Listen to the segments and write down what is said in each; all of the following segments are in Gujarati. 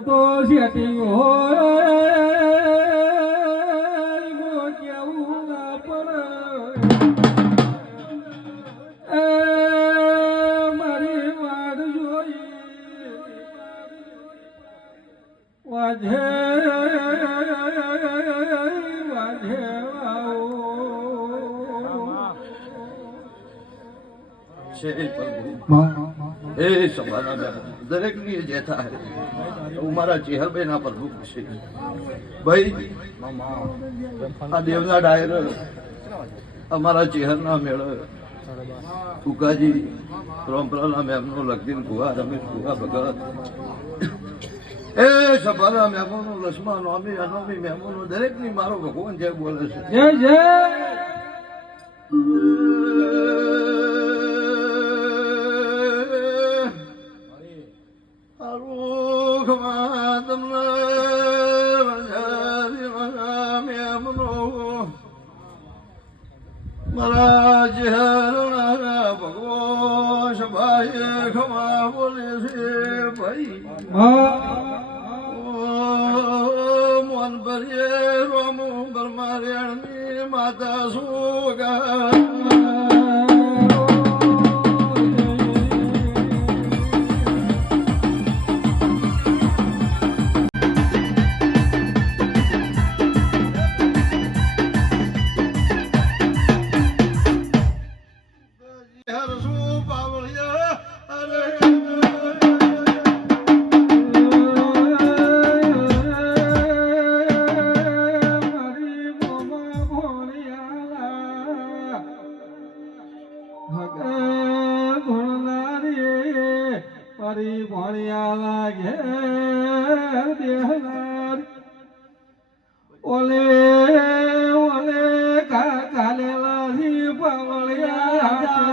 તો સેટિંગ હોય કેવું ના પડે મારી વાડ જોઈ વાજે વાજે છે પ્રભુ એ સભાના દરેક ની જે થાય હું મારા ચેહરભાઈ ના પ્રભુ છે ભાઈ આ દેવના ડાયર અમારા ચેહરના મેળ ફુકાજી પરંપરાના મેમનો લગદીન ભુવા રમેશ ભુવા ભગત એ સભાના મેમોનો લક્ષ્મણ નોમી અનોમી મેમોનો દરેક ની મારો ભગવાન જય બોલે છે જય જય મારા ચહેરા ભગવાન સભાએ ખમા બોલે છે ભાઈ મોન ભરીએ રોમુ બ્રહ્મારેણની માતા સુગા ઓલે ઓલે કાલેલા થી પાવળિયા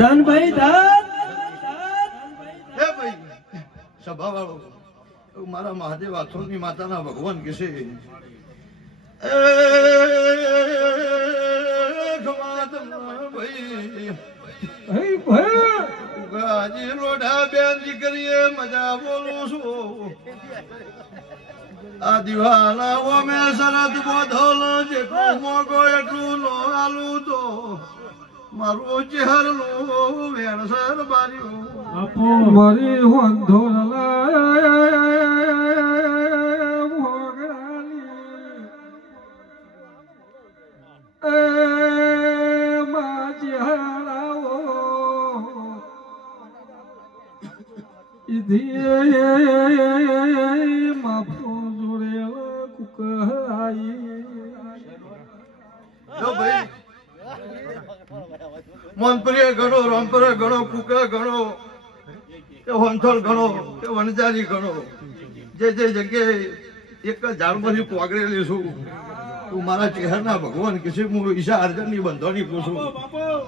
ધન ભાઈ ધન સભા વાળો મારા મહાદેવ આથોની માતાના ભગવાન કે છે ભાઈ લોઢા બેન દીકરીએ મજા બોલું છું આ દિવાલા ઓમે શરત બોધોલ જેટલું મોગો એટલું નો આલું તો મારું ચહેરનું વેણસર બાર્યું મારી વાંધો માફો જોડેલો કુકહાઈ મોનપુરે ગણો રામપુરે ગણો કુકા ગણો કે હોનથોલ ગણો કે વનજારી ગણો જે જે જગ્યાએ એક ઝાડમાંથી પોગરેલી છું તું મારા ચહેરના ભગવાન કે છે હું ઈશા અર્જનની બંધોની પૂછું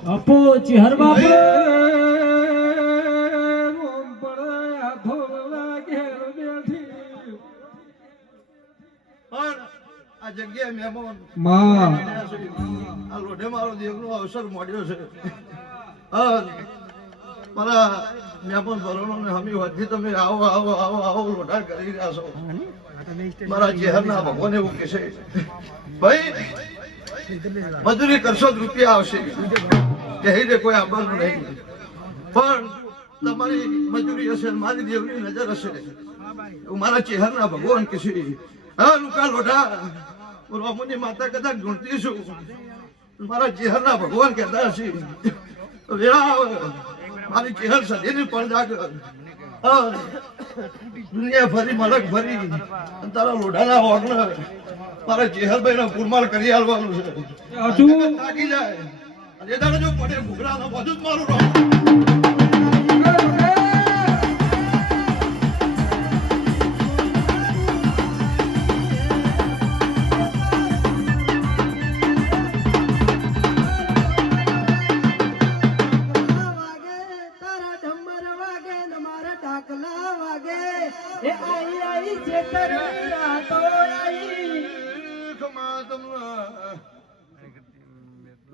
બાપુ ચહેર બાપુ આ જગ્યાએ મહેમાન આ લોઢે મારો દેવનો અવસર મળ્યો છે મારા મહેમાન ભરવાનો ને હમી વધી તમે આવો આવો આવો આવો લોઢા કરી રહ્યા છો મારા ચહેરના ભગવાન એવું કે છે ભાઈ મજૂરી કરશો જ રૂપિયા આવશે કહીને કોઈ આવવાનું નહીં પણ તમારી મજૂરી હશે મારી દેવની નજર હશે એવું મારા ચહેરના ભગવાન કે છે હા લુકા લોઢા રોમુની માતા કદાચ ઢૂંઢતી છું મારા ચહેરના ભગવાન કહેતા હશે વેળા મારી ચહેર સદીની પણ જાગ દુનિયા ફરી મલક ફરી તારા લોઢાના ઓગણ મારા ચહેરભાઈ પુરમાલ કરી આલવાનું છે તાકી જાય એ દાડે જો પડે ઘૂઘરા બધું જ મારું રોમ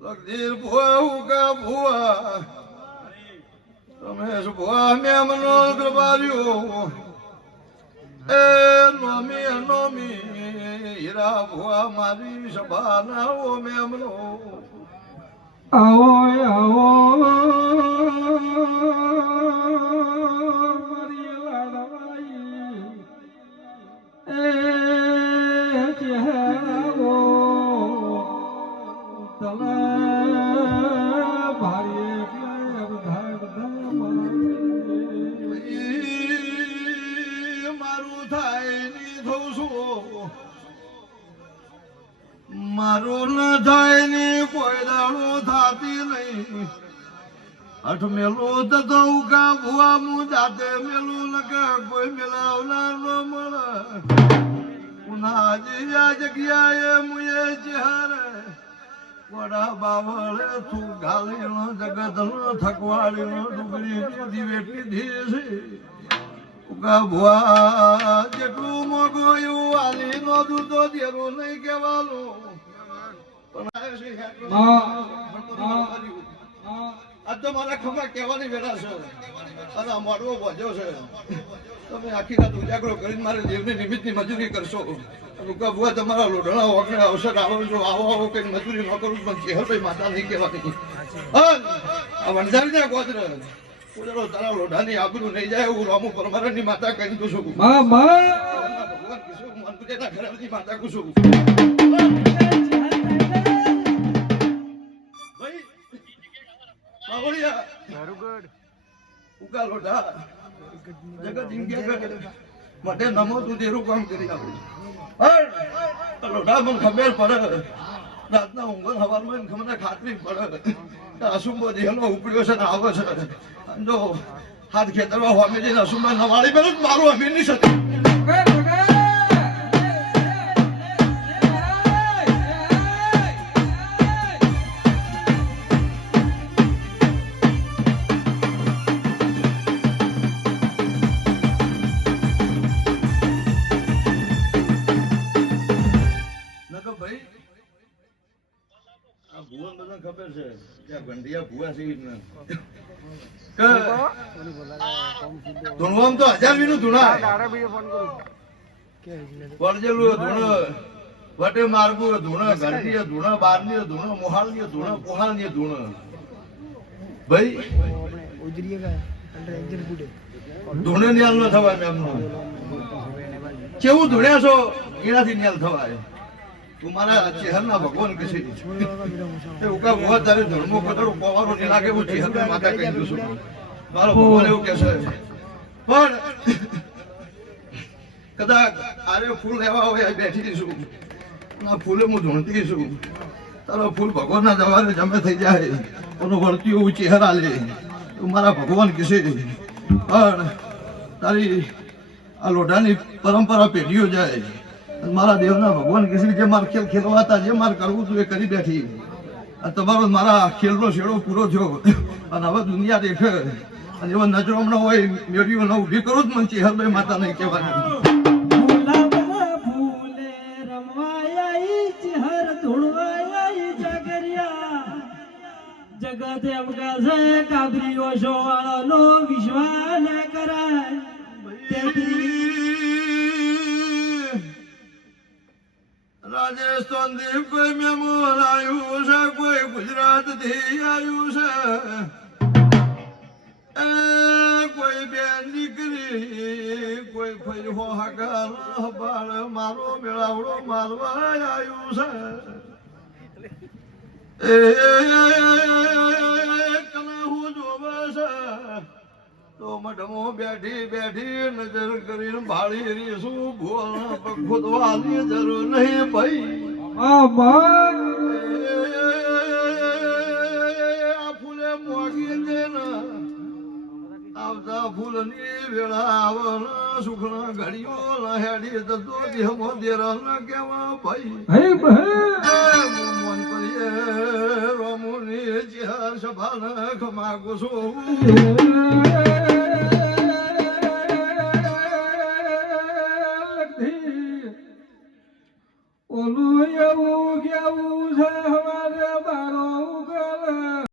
લગદીર ભુવા ઉકા ભુવા રમેશ ભુવા મેમનો કૃપાર્યો એ નોમી હીરા ભુવા મારી સભાના ઓ મેમનો આવો આવો મારી લાડવાઈ એ ચહેરાઓ તલા ભારી એટલે મારું થાય ની થઉં છું મારું ન થાય ની કોઈ દાડું થાતી નહીં અઠ મેલું તો કા ભુવા હું જાતે મેલું લગે કોઈ મેલાવનાર ન મળે ઉનાજી આ જગ્યાએ મુએ ચહેરે વડા બાવળે તું ગાલીનો જગતનો થકવાડીનો ડુગરી દીવેટલી ધીરે છે ઉકા ભુવા જેટલું મોગો એવું આલી નો દૂધો દેરું નહીં કહેવાનું આ તો મારા ખભા કહેવાની વેળા છે અને મોડવો વધ્યો છે તમે આખી રાત ઉજાગરો કરીને મારે દેવની નિમિત્તની મજૂરી કરશો ઉકા ભુવા તમારા લોઢણા વગણે અવસર આવો છો આવો કઈ મજૂરી ન કરું પણ ચેહરભાઈ માતા નહીં કહેવાની આ વણઝારીના ગોત્ર તારા લોઢાની આબરૂ નહીં જાય એવું રામુ પરમારની માતા કહી દઉં છું ભગવાન કીશું મનપુજેના ઘરની માતા કુશું ભાઈ બાવળિયા ઉકા લોઢા જગત ઇન્ડિયા માટે નમો તું દેરું કામ કરી આપું લોઢા મને ખબર પડે રાતના ઊંઘર હવારમાં મને ખાતરી પડે અસુંબો દેહનો ઉપડ્યો છે ને આવે છે જો હાથ ખેતરમાં હોમે જઈને અસુંબા નવાળી પેલું મારું અમીરની સાથે ખબર છે ત્યાં ગંડિયા ભુવા છે ધૂણવામાં તો 1000 નું ધૂણા વળજેલું ધૂણ વટે માર્ગું ધૂણ ઘંટીય ધૂણ બારની ધૂણ મોહાળની ધૂણ પોહાળની ધૂણ ભાઈ ધૂણે ન્યાલ ન થવાય એમનું કેવું ધૂણ્યા છો એનાથી ન્યાલ થવાય તું મારા ચેહરના ભગવાન કે છે ઉકા ભુવા તારે ધર્મો કદડો પવારો નહીં લાગે હું ચેહરની માતા કહી દઉં છું મારો ભગવાન એવું કે છે પણ કદાચ આરે ફૂલ લેવા હોય બેઠી છું ના ફૂલે હું ધૂણતી છું તારો ફૂલ ભગવાનના દવારે જમે થઈ જાય એનો વળતી એવું ચહેરા લે તું મારા ભગવાન કે છે પણ તારી આ લોઢાની પરંપરા પેઢીઓ જાય મારા દેવના ભગવાન કૃષ્ણ જે મારા ખેલ ખેલવા હતા જે મારે કરવું હતું એ કરી બેઠી અને તમારો મારા ખેલનો શેડો પૂરો થયો અને હવે દુનિયા દેખે અને એવા નજરો હમણાં હોય મેળવીઓ ન ઊભી કરું જ મને ચેહરભાઈ માતા નહીં કહેવાની જગત એમ કહે કાબરીઓ શોળનો વિશ્વાસ ન કરાય રાજસ્થાન થી કોઈ મહેમાન આવ્યું છે કોઈ ગુજરાત થી આવ્યું છે કોઈ બેન દીકરી કોઈ ફર્યો હગાર બાળ મારો મેળાવડો મારવા આવ્યું છે કના હું જોવે છે તો મઢમો બેઠી બેઠી નજર કરીને ભાળી રીશું ભૂલ ખુદવાની જરૂર નહીં ભાઈ આ ફૂલે મોગી દે ને આવતા ફૂલની વેળા આવન સુખના ઘડીઓ લહેડી તો દેહમાં દેરા ન કેવા ભાઈ મોન કરીએ રોમુની ચેહર સભાન ખમાગો છો